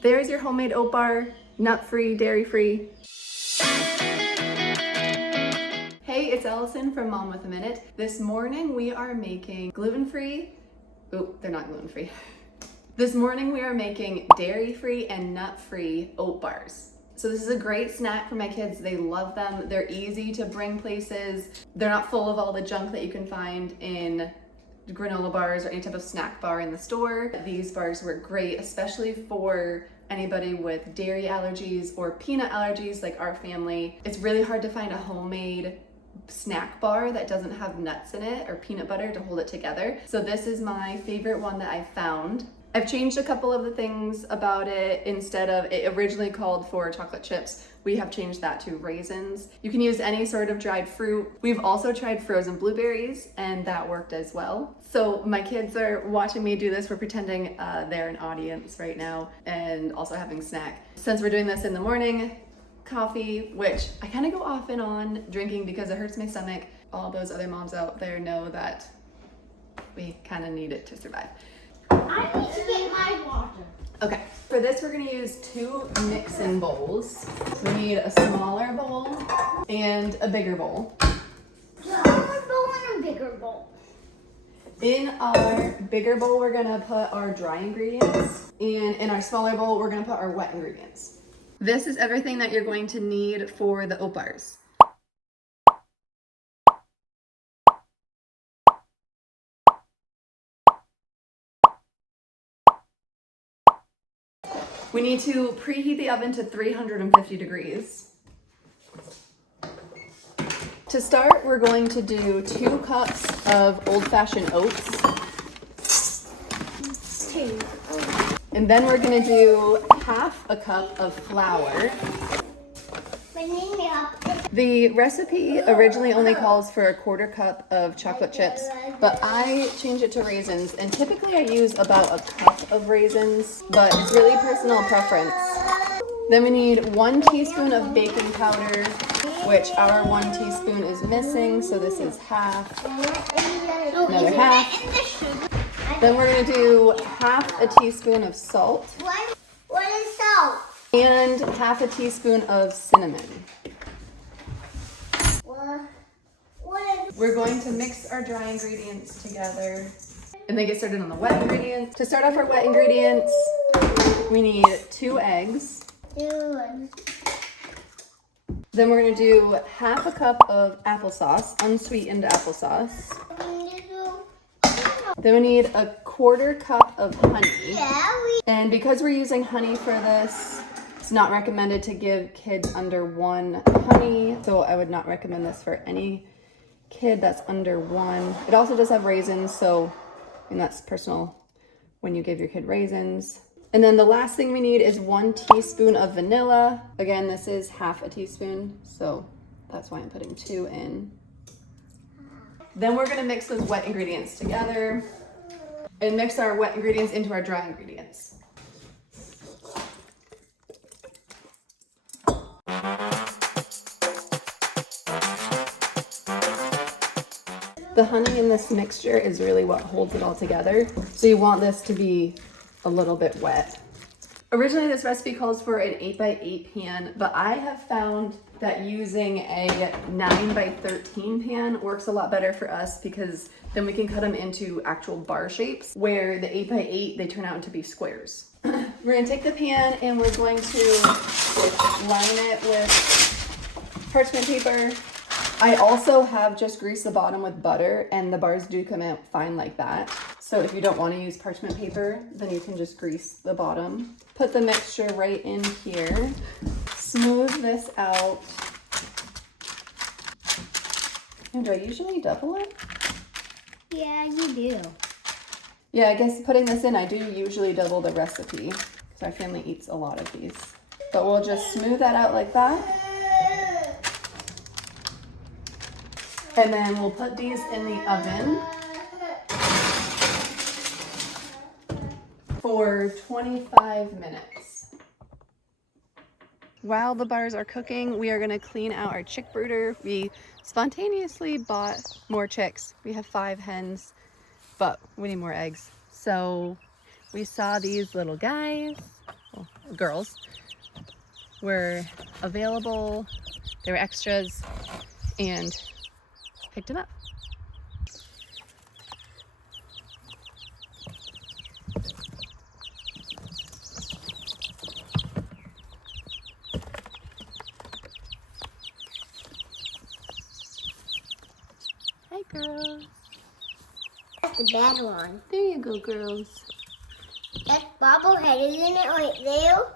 There's your homemade oat bar, nut-free, dairy-free. Hey, it's Allison from Mom with a Minute. This morning we are making gluten-free, they're not gluten-free. This morning we are making dairy-free and nut-free oat bars. So this is a great snack for my kids. They love them. They're easy to bring places. They're not full of all the junk that you can find in granola bars or any type of snack bar in the store. These bars work great, especially for anybody with dairy allergies or peanut allergies like our family. It's really hard to find a homemade snack bar that doesn't have nuts in it or peanut butter to hold it together. So this is my favorite one that I found. I've changed a couple of the things about it. Instead of, it originally called for chocolate chips, we have changed that to raisins. You can use any sort of dried fruit. We've also tried frozen blueberries and that worked as well. So my kids are watching me do this. We're pretending they're an audience right now and also having snack. Since we're doing this in the morning, coffee, which I kind of go off and on drinking because it hurts my stomach. All those other moms out there know that we kind of need it to survive. I need to get my water. Okay, for this we're gonna use 2 mix-in bowls. We need a smaller bowl and a bigger bowl. Smaller bowl and a bigger bowl. In our bigger bowl, we're gonna put our dry ingredients, and in our smaller bowl, we're gonna put our wet ingredients. This is everything that you're going to need for the oat bars. We need to preheat the oven to 350 degrees. To start, we're going to do 2 cups of old-fashioned oats. 2. And then we're gonna do half a cup of flour. The recipe originally only calls for a 1/4 cup of chocolate chips, but I changed it to raisins, and typically I use about a cup of raisins, but it's really personal preference. Then we need 1 teaspoon of baking powder, which our 1 teaspoon is missing, so this is half, another half. Then we're gonna do half a teaspoon of salt. What is salt? And half a teaspoon of cinnamon. We're going to mix our dry ingredients together and then get started on the wet ingredients. To start off our wet ingredients, we need 2 eggs. 2. Then we're gonna do half a cup of applesauce, unsweetened applesauce. Then we need a 1/4 cup of honey. And because we're using honey for this, it's not recommended to give kids under 1 honey. So I would not recommend this for any kid that's under 1. It also does have raisins, so that's personal when you give your kid raisins. And then the last thing we need is 1 teaspoon of vanilla. Again, this is half a teaspoon, so that's why I'm putting 2 in. Then we're gonna mix those wet ingredients together and mix our wet ingredients into our dry ingredients. The honey in this mixture is really what holds it all together. So you want this to be a little bit wet. Originally, this recipe calls for an 8x8 pan, but I have found that using a 9x13 pan works a lot better for us because then we can cut them into actual bar shapes, where the 8x8, they turn out to be squares. We're gonna take the pan and we're going to line it with parchment paper. I also have just greased the bottom with butter, and the bars do come out fine like that. So if you don't want to use parchment paper, then you can just grease the bottom. Put the mixture right in here. Smooth this out. And do I usually double it? Yeah, you do. Yeah, I guess putting this in, I do usually double the recipe because our family eats a lot of these. But we'll just smooth that out like that. And then we'll put these in the oven for 25 minutes. While the bars are cooking, we are gonna clean out our chick brooder. We spontaneously bought more chicks. We have 5 hens, but we need more eggs. So we saw these little guys girls were available. They were extras and picked them up. Hi, girls. That's the bad one. There you go, girls. That's bobblehead, isn't it, right there?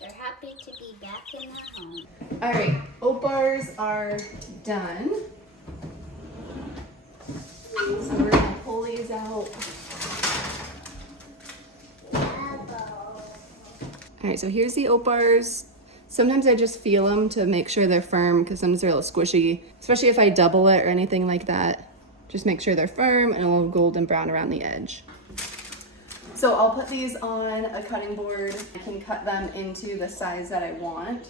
They're happy to be back in their home. All right, oat bars are done. So we're gonna pull these out. All right, so here's the oat bars. Sometimes I just feel them to make sure they're firm because sometimes they're a little squishy, especially if I double it or anything like that. Just make sure they're firm and a little golden brown around the edge. So I'll put these on a cutting board. I can cut them into the size that I want.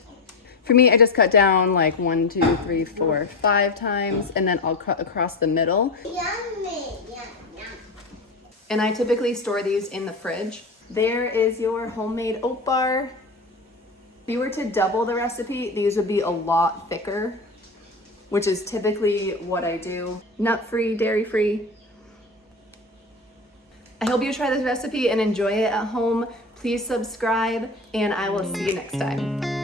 For me, I just cut down like 1, 2, 3, 4, 5 times, and then I'll cut across the middle. Yummy. Yum, yum. And I typically store these in the fridge. There is your homemade oat bar. If you were to double the recipe, these would be a lot thicker, which is typically what I do. Nut-free, dairy-free. I hope you try this recipe and enjoy it at home. Please subscribe, and I will see you next time.